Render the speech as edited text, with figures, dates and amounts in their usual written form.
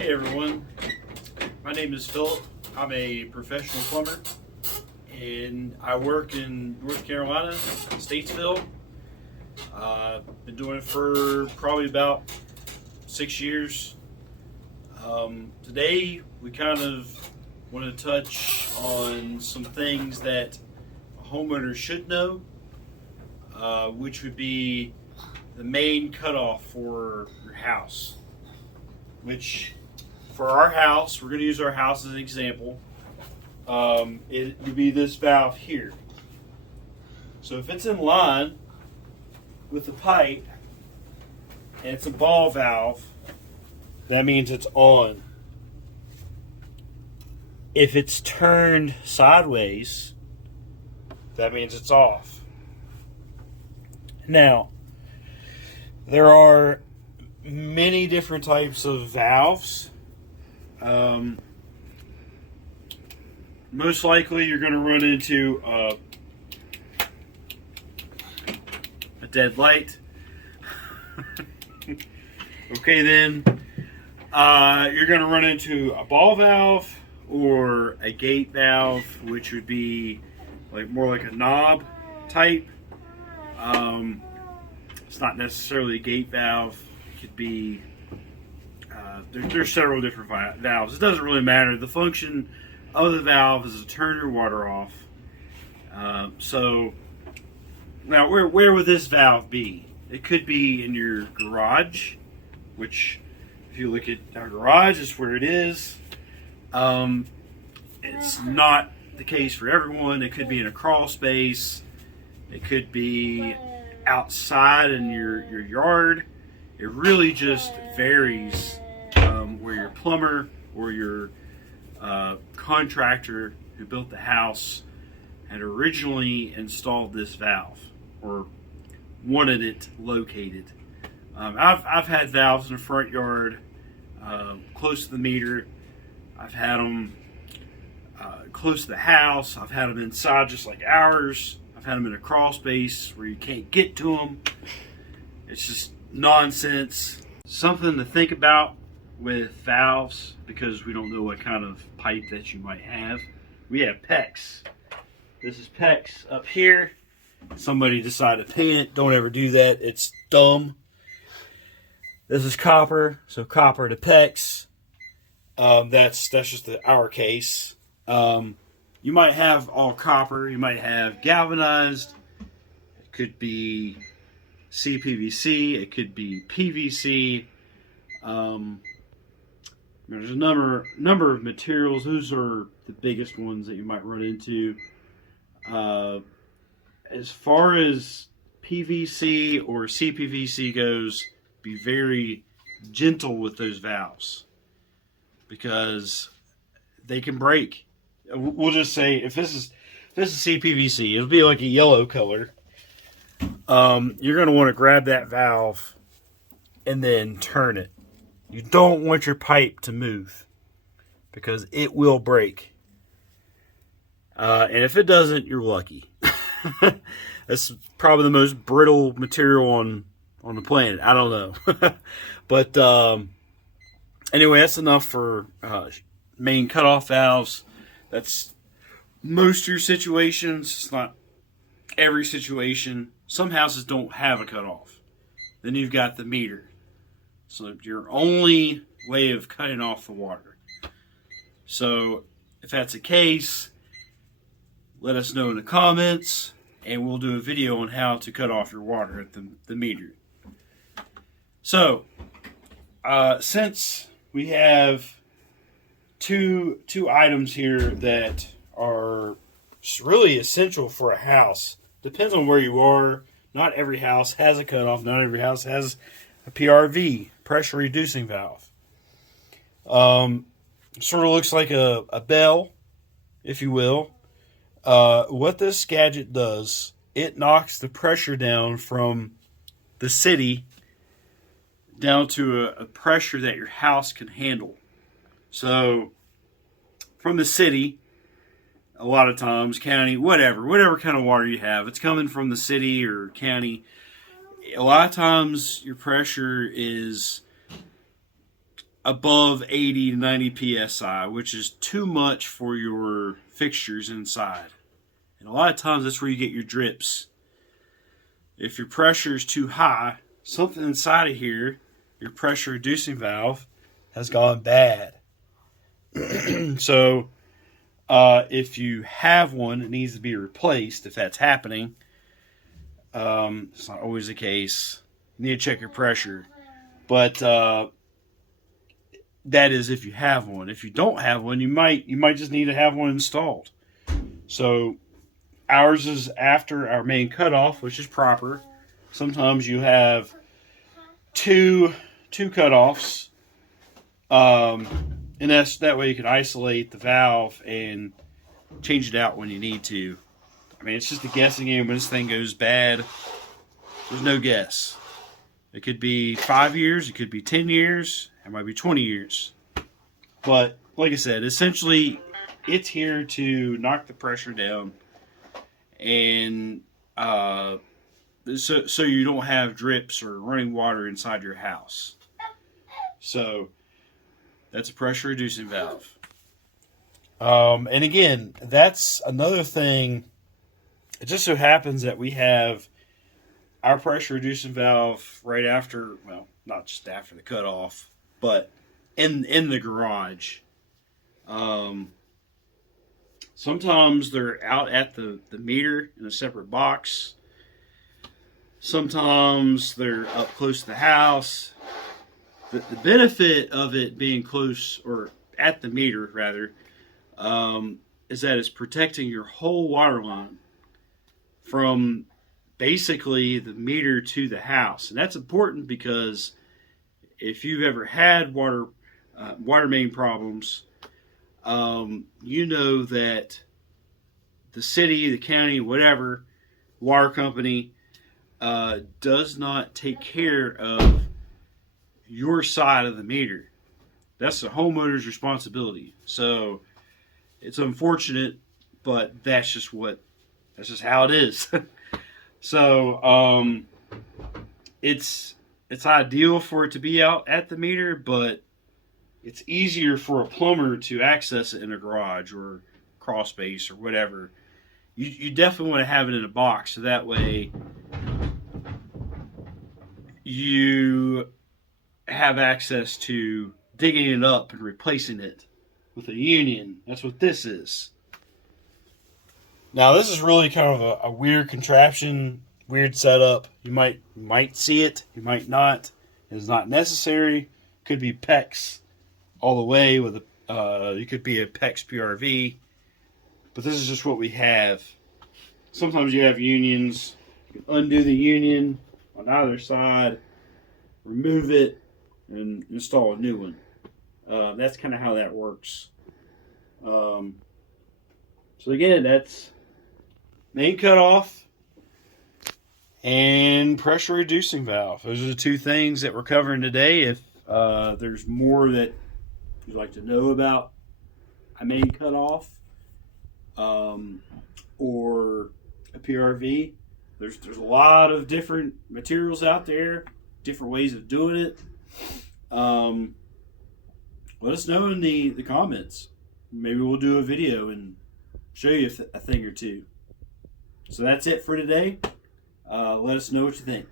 Hey everyone, my name is Philip. I'm a professional plumber and I work in North Carolina, Statesville. Been doing it for probably about 6 years. Today we kind of want to touch on some things that a homeowner should know, which would be the main cutoff for your house. Which, for our house, we're going to use our house as an example. It would be this valve here. So if it's in line with the pipe and it's a ball valve, that means it's on. If it's turned sideways, that means it's off. Now, there are many different types of valves. Most likely you're going to run into a dead light. Okay, then you're going to run into a ball valve or a gate valve, which would be more like a knob type. It's not necessarily a gate valve. Could be there's several different valves. It doesn't really matter. The function of the valve is to turn your water off. So now where would this valve be? It could be in your garage, which if you look at our garage, is where it is. It's not the case for everyone. It could be in a crawl space. It could be outside in your yard. It really just varies where your plumber or your contractor who built the house had originally installed this valve or wanted it located. I've had valves in the front yard close to the meter. I've had them close to the house. I've had them inside just like ours. I've had them in a crawl space where you can't get to them. It's just nonsense. Something to think about with valves, because we don't know what kind of pipe that you might have. We have PEX. This is PEX up here. Somebody decided to paint it. Don't ever do that. It's dumb. This is copper, so copper to PEX. That's just our case. You might have all copper. You might have galvanized. It could be CPVC, it could be PVC. There's a number of materials. Those are the biggest ones that you might run into. As far as PVC or CPVC goes, be very gentle with those valves because they can break. We'll just say if this is CPVC, it'll be like a yellow color. You're going to want to grab that valve and then turn it. You don't want your pipe to move because it will break. And if it doesn't, you're lucky. That's probably the most brittle material on the planet. I don't know. But anyway, that's enough for main cutoff valves. That's most of your situations. It's not every situation. Some houses don't have a cutoff. Then you've got the meter. So your only way of cutting off the water. So if that's the case, let us know in the comments and we'll do a video on how to cut off your water at the meter. So since we have two items here that are really essential for a house, depends on where you are. Not every house has a cutoff. Not every house has a PRV, pressure reducing valve. Sort of looks like a bell, if you will. What this gadget does, it knocks the pressure down from the city down to a pressure that your house can handle. So from the city, a lot of times, county, whatever kind of water you have, it's coming from the city or county. A lot of times your pressure is above 80 to 90 psi, which is too much for your fixtures inside. And a lot of times that's where you get your drips. If your pressure is too high, something inside of here, your pressure reducing valve, has gone bad. So if you have one, it needs to be replaced if that's happening. It's not always the case. You need to check your pressure. But that is if you have one. If you don't have one, you might just need to have one installed. So ours is after our main cutoff, which is proper. Sometimes you have two cutoffs, and that way you can isolate the valve and change it out when you need to. I mean, it's just a guessing game. When this thing goes bad, there's no guess. It could be 5 years, it could be 10 years, it might be 20 years. But like I said, essentially, it's here to knock the pressure down, and so you don't have drips or running water inside your house. So that's a pressure reducing valve. And again, that's another thing. It just so happens that we have our pressure reducing valve right after, well, not just after the cutoff, but in the garage. Sometimes they're out at the meter in a separate box. Sometimes they're up close to the house. The benefit of it being close, or at the meter rather, is that it's protecting your whole water line from basically the meter to the house. And that's important because if you've ever had water main problems, you know that the city, the county, whatever, water company does not take care of your side of the meter. That's the homeowner's responsibility. So it's unfortunate, but that's just how it is. So it's ideal for it to be out at the meter, but it's easier for a plumber to access it in a garage or crawl space or whatever. You definitely want to have it in a box, so that way you have access to digging it up and replacing it with a union. That's what this is. Now, this is really kind of a weird contraption, weird setup. You might see it, you might not. It is not necessary. Could be PEX all the way with you could be a PEX PRV, but this is just what we have. Sometimes you have unions. You can undo the union on either side, remove it, and install a new one. That's kind of how that works. So again, that's main cutoff and pressure reducing valve. Those are the two things that we're covering today. If there's more that you'd like to know about a main cutoff or a PRV, there's a lot of different materials out there, different ways of doing it. Let us know in the comments. Maybe we'll do a video and show you a thing or two. So that's it for today. Let us know what you think.